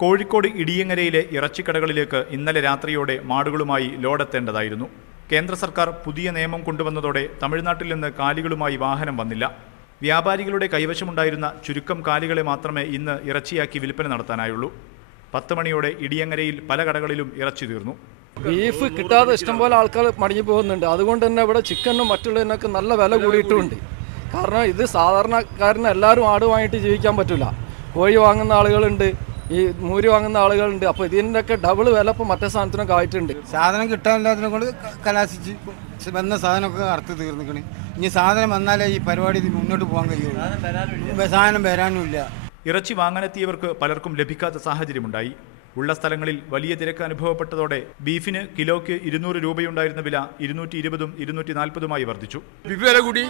കോഴിക്കോട് ഇടിയങ്ങരയിലെ ഇറച്ചിക്കടകളിലേക്ക് ഇന്നലെ രാത്രിയോടെ മാടുകളുമായി ലോഡെത്തേണ്ടതായിരുന്നു. കേന്ദ്ര സർക്കാർ പുതിയ നിയമം കൊണ്ടുവന്നതോടെ തമിഴ്നാട്ടിൽ നിന്ന് കാലികളുമായി വാഹനം വന്നില്ല. വ്യാപാരികളുടെ കൈവശമുണ്ടായിരുന്ന ചുരുക്കം കാലികളെ മാത്രമേ ഇന്ന് ഇറച്ചിയാക്കി വിൽപ്പന നടത്താനായുള്ളൂ. 10 മണിയോടെ ഇടിയങ്ങരയിൽ പല കടകളിലും ഇറച്ചി തീർന്നു. ബീഫ് കിട്ടാതെ ഇഷ്ടംപോലെ ആൾക്കാർ മടങ്ങി പോകുന്നുണ്ട്. അതുകൊണ്ട് തന്നെ ഇവിടെ ചിക്കനും മറ്റുള്ളതിനൊക്കെ നല്ല വില കൂടിയിട്ടുമുണ്ട്. കാരണം ഇത് സാധാരണക്കാരന് എല്ലാവരും ആട് വാങ്ങിയിട്ട് ജീവിക്കാൻ പറ്റില്ല. കോഴി വാങ്ങുന്ന ആളുകളുണ്ട്, ഈ മൂരി വാങ്ങുന്ന ആളുകളുണ്ട്. അപ്പോൾ ഇതിൻ്റെയൊക്കെ ഡബിൾ വില ഇപ്പോൾ മറ്റേ സാധനത്തിനൊക്കെ ആയിട്ടുണ്ട്. സാധനം കിട്ടാനില്ലാത്തതിനെ കൊണ്ട് കലാശിച്ച് വന്ന സാധനമൊക്കെ അറുത്ത് തീർന്നിക്കണേ. ഇനി സാധനം വന്നാലേ ഈ പരിപാടി മുന്നോട്ട് പോകാൻ കഴിയുള്ളൂ. സാധനം വരാനുമില്ല. ഇറച്ചി വാങ്ങാനെത്തിയവർക്ക് പലർക്കും ലഭിക്കാത്ത സാഹചര്യമുണ്ടായി. ഉള്ള സ്ഥലങ്ങളിൽ വലിയ തിരക്ക് അനുഭവപ്പെട്ടതോടെ ബീഫിന് കിലോയ്ക്ക് 200 രൂപയുണ്ടായിരുന്ന വില 220ഉം 240ഉമായി വർദ്ധിച്ചു. ബീഫ് വില കൂടി.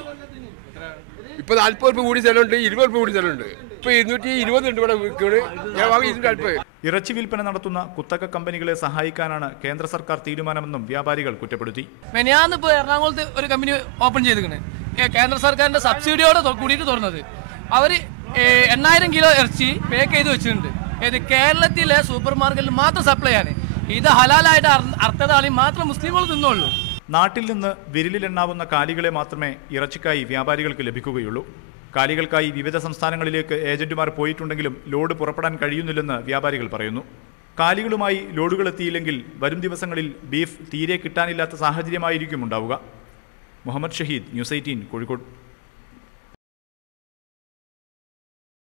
ഇപ്പോൾ 40 രൂപ കൂടി സ്ഥലമുണ്ട്, 20 രൂപ കൂടി സ്ഥലമുണ്ട്. ഇപ്പോൾ 220 ഉണ്ട് ഇവിടെ. ഇറച്ചി വിൽപ്പന നടത്തുന്ന കുത്തക കമ്പനികളെ സഹായിക്കാനാണ് കേന്ദ്ര സർക്കാർ തീരുമാനമെന്നും വ്യാപാരികൾ കുറ്റപ്പെടുത്തി. മെനിയാന്ന് ഇപ്പോൾ എറണാകുളത്ത് ഒരു കമ്പനി ഓപ്പൺ ചെയ്തിരിക്കുന്നത് കേന്ദ്ര സർക്കാരിന്റെ സബ്സിഡിയോടെ കൂടിയിട്ട് തുറന്നത്. അവർ 8000 കിലോ ഇറച്ചി പാക്ക് ചെയ്ത് വെച്ചിട്ടുണ്ട്. ഇത് കേരളത്തിലെ സൂപ്പർ മാർക്കറ്റിൽ മാത്രം സപ്ലൈ ആണ്. ഇത് ഹലാലായിട്ട് അർത്ഥതാളി മാത്രം മുസ്ലിമുകൾ തിന്നുള്ളൂ. നാട്ടിൽ നിന്ന് വിരലിലെണ്ണാവുന്ന കാലികളെ മാത്രമേ ഇറച്ചിക്കായി വ്യാപാരികൾക്ക് ലഭിക്കുകയുള്ളൂ. കാലികൾക്കായി വിവിധ സംസ്ഥാനങ്ങളിലേക്ക് ഏജന്റുമാർ പോയിട്ടുണ്ടെങ്കിലും ലോഡ് പുറപ്പെടാൻ കഴിയുന്നില്ലെന്ന് വ്യാപാരികൾ പറയുന്നു. കാലികളുമായി ലോഡുകൾ എത്തിയില്ലെങ്കിൽ വരും ദിവസങ്ങളിൽ ബീഫ് തീരെ കിട്ടാനില്ലാത്ത സാഹചര്യമായിരിക്കും ഉണ്ടാവുക. മുഹമ്മദ് ഷഹീദ്, ന്യൂസ് 18, കോഴിക്കോട്.